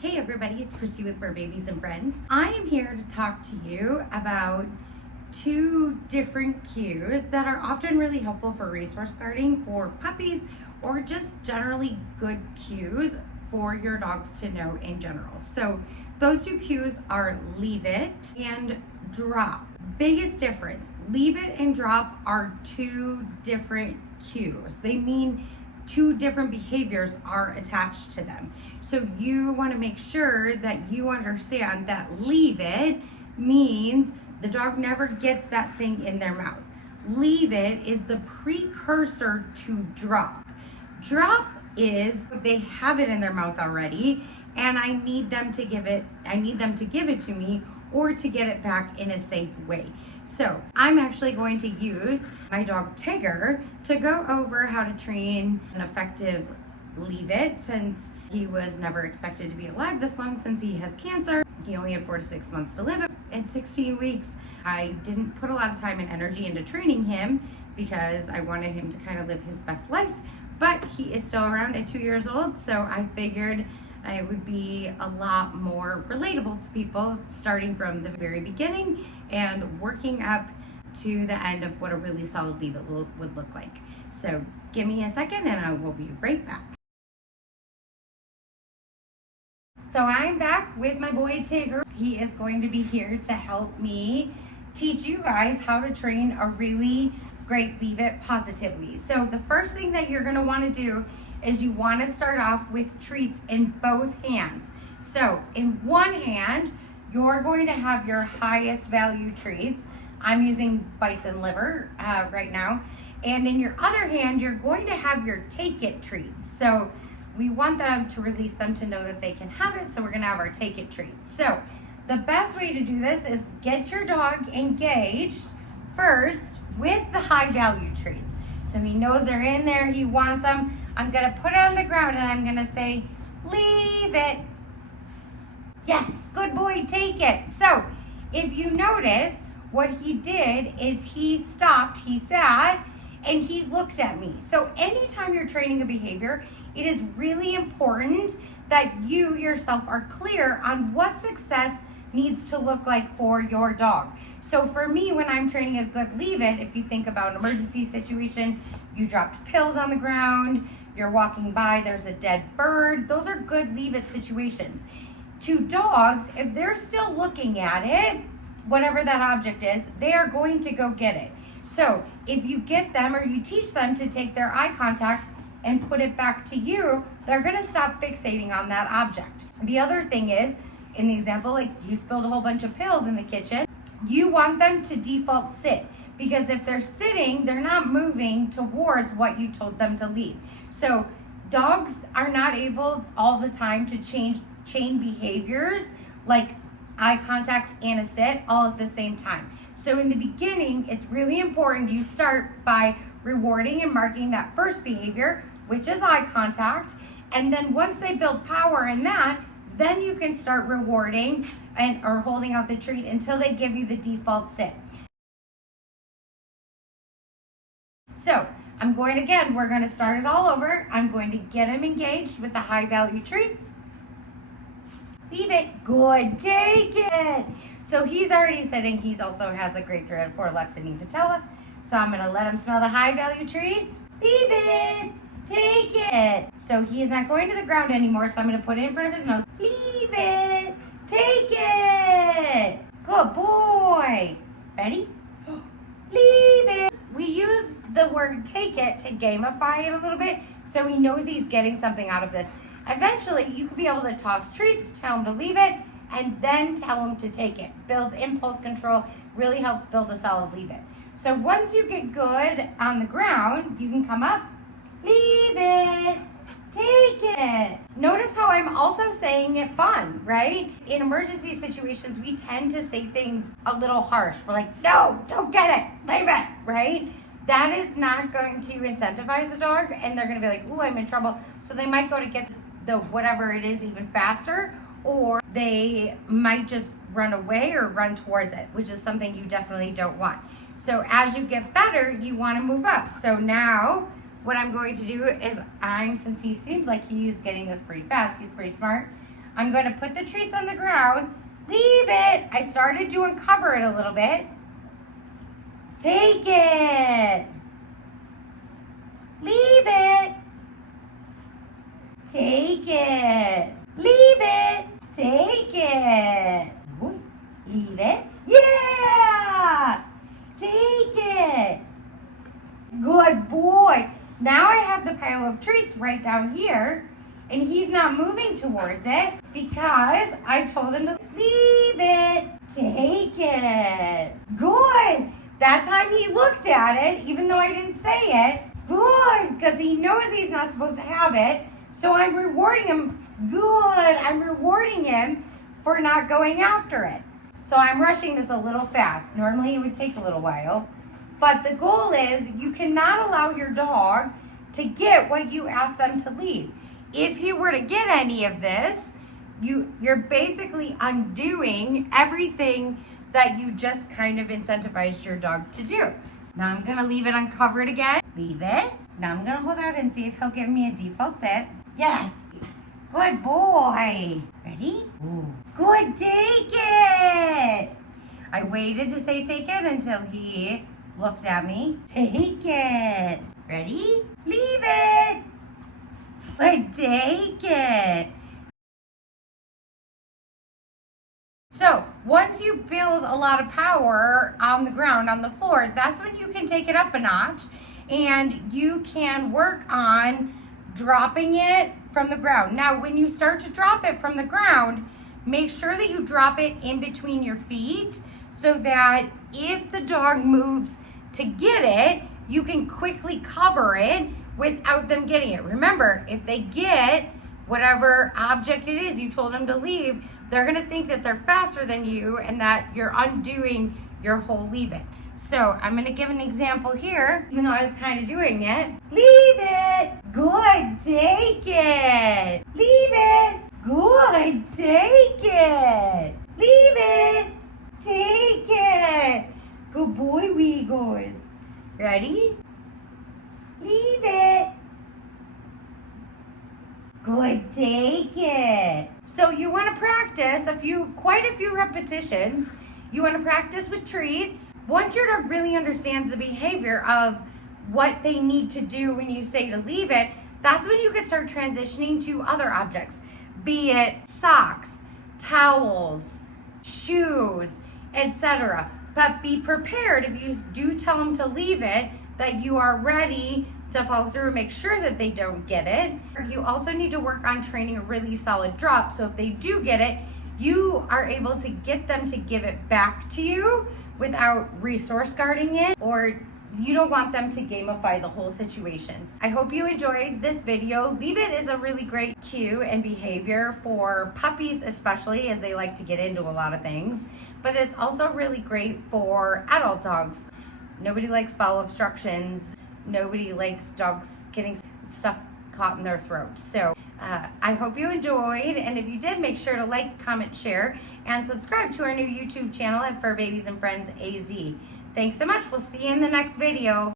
Hey everybody, it's Kristie with Fur Babies and Friends. I am here to talk to you about two different cues that are often really helpful for racehorse guarding for puppies or just generally good cues for your dogs to know in general. So those two cues are leave it and drop. Biggest difference, leave it and drop are two different cues. They mean two different behaviors are attached to them. So you want to make sure that you understand that leave it means the dog never gets that thing in their mouth. Leave it is the precursor to drop. Drop is they have it in their mouth already and I need them to give it to me or to get it back in a safe way. So I'm actually going to use my dog Tigger to go over how to train an effective leave it, since he was never expected to be alive this long since he has cancer. He only had 4 to 6 months to live. At 16 weeks, I didn't put a lot of time and energy into training him because I wanted him to kind of live his best life, but he is still around at 2 years old, so I figured it would be a lot more relatable to people starting from the very beginning and working up to the end of what a really solid leave it would look like. So give me a second and I will be right back. So I'm back with my boy Tigger. He is going to be here to help me teach you guys how to train a really great leave it positively. So the first thing that you're going to want to do is you want to start off with treats in both hands. So in one hand, you're going to have your highest value treats. I'm using bison liver right now. And in your other hand, you're going to have your take it treats. So we want them to release them to know that they can have it. So we're going to have our take it treats. So the best way to do this is get your dog engaged first with the high value treats. So he knows they're in there, he wants them. I'm gonna put it on the ground and I'm gonna say, leave it. Yes, good boy, take it. So if you notice, what he did is he stopped, he sat, and he looked at me. So anytime you're training a behavior, it is really important that you yourself are clear on what success needs to look like for your dog. So for me, when I'm training a good leave it, if you think about an emergency situation, you dropped pills on the ground, you're walking by, there's a dead bird, those are good leave it situations. To dogs, if they're still looking at it, whatever that object is, they are going to go get it. So if you get them or you teach them to take their eye contact and put it back to you, they're gonna stop fixating on that object. The other thing is, in the example, like you spilled a whole bunch of pills in the kitchen, you want them to default sit, because if they're sitting, they're not moving towards what you told them to leave. So dogs are not able all the time to chain behaviors like eye contact and a sit all at the same time. So in the beginning, it's really important you start by rewarding and marking that first behavior, which is eye contact. And then once they build power in that, then you can start rewarding or holding out the treat until they give you the default sit. So we're going to start it all over. I'm going to get him engaged with the high value treats. Leave it, good, take it. So he's already sitting. He's also has a great 3 out of 4 Luxini patella. So I'm going to let him smell the high value treats. Leave it, take it. So he is not going to the ground anymore. So I'm going to put it in front of his nose. Leave it, take it. Good boy. Ready? Leave it. We use the word take it to gamify it a little bit so he knows he's getting something out of this. Eventually, you could be able to toss treats, tell him to leave it, and then tell him to take it. Builds impulse control, really helps build a solid leave it. So once you get good on the ground, you can come up, leave it, take it. Notice how I'm also saying it fun, right? In emergency situations, we tend to say things a little harsh. We're like, no, don't get it, leave it, right? That is not going to incentivize the dog, and they're gonna be like, ooh, I'm in trouble. So they might go to get the whatever it is even faster, or they might just run away or run towards it, which is something you definitely don't want. So as you get better, you wanna move up. So now, what I'm going to do is since he seems like he's getting this pretty fast, he's pretty smart, I'm going to put the treats on the ground, leave it. I started to uncover it a little bit. Take it. Leave it. Take it. Leave it. Take it. Leave it. Yeah! Take it. Good boy. Now I have the pile of treats right down here, and he's not moving towards it because I've told him to leave it. Take it. Good. That time he looked at it, even though I didn't say it. Good, because he knows he's not supposed to have it. So I'm rewarding him. Good. I'm rewarding him for not going after it. So I'm rushing this a little fast. Normally it would take a little while. But the goal is you cannot allow your dog to get what you ask them to leave. If he were to get any of this, you're basically undoing everything that you just kind of incentivized your dog to do. So now I'm gonna leave it uncovered again. Leave it. Now I'm gonna hold out and see if he'll give me a default sit. Yes. Good boy. Ready? Ooh. Good, take it. I waited to say take it until he looked at me. Take it. Ready? Leave it. But take it. So once you build a lot of power on the ground, on the floor, that's when you can take it up a notch and you can work on dropping it from the ground. Now, when you start to drop it from the ground, make sure that you drop it in between your feet so that if the dog moves to get it, you can quickly cover it without them getting it. Remember, if they get whatever object it is you told them to leave, they're gonna think that they're faster than you and that you're undoing your whole leave it. So I'm gonna give an example here, even though I was kind of doing it. Leave it. Good, take it. Leave it. Good, take it. Leave it. Take it. Good boy, Wiggles. Ready? Leave it. Good, take it. So you want to practice quite a few repetitions. You want to practice with treats. Once your dog really understands the behavior of what they need to do when you say to leave it, that's when you can start transitioning to other objects, be it socks, towels, shoes, etc. But be prepared if you do tell them to leave it, that you are ready to follow through and make sure that they don't get it. You also need to work on training a really solid drop, so if they do get it, you are able to get them to give it back to you without resource guarding it, or you don't want them to gamify the whole situation. I hope you enjoyed this video. Leave it is a really great cue and behavior for puppies, especially as they like to get into a lot of things, but it's also really great for adult dogs. Nobody likes bowel obstructions. Nobody likes dogs getting stuff caught in their throat. So I hope you enjoyed, and if you did, make sure to like, comment, share, and subscribe to our new YouTube channel at Fur Babies and Friends AZ. Thanks so much. We'll see you in the next video.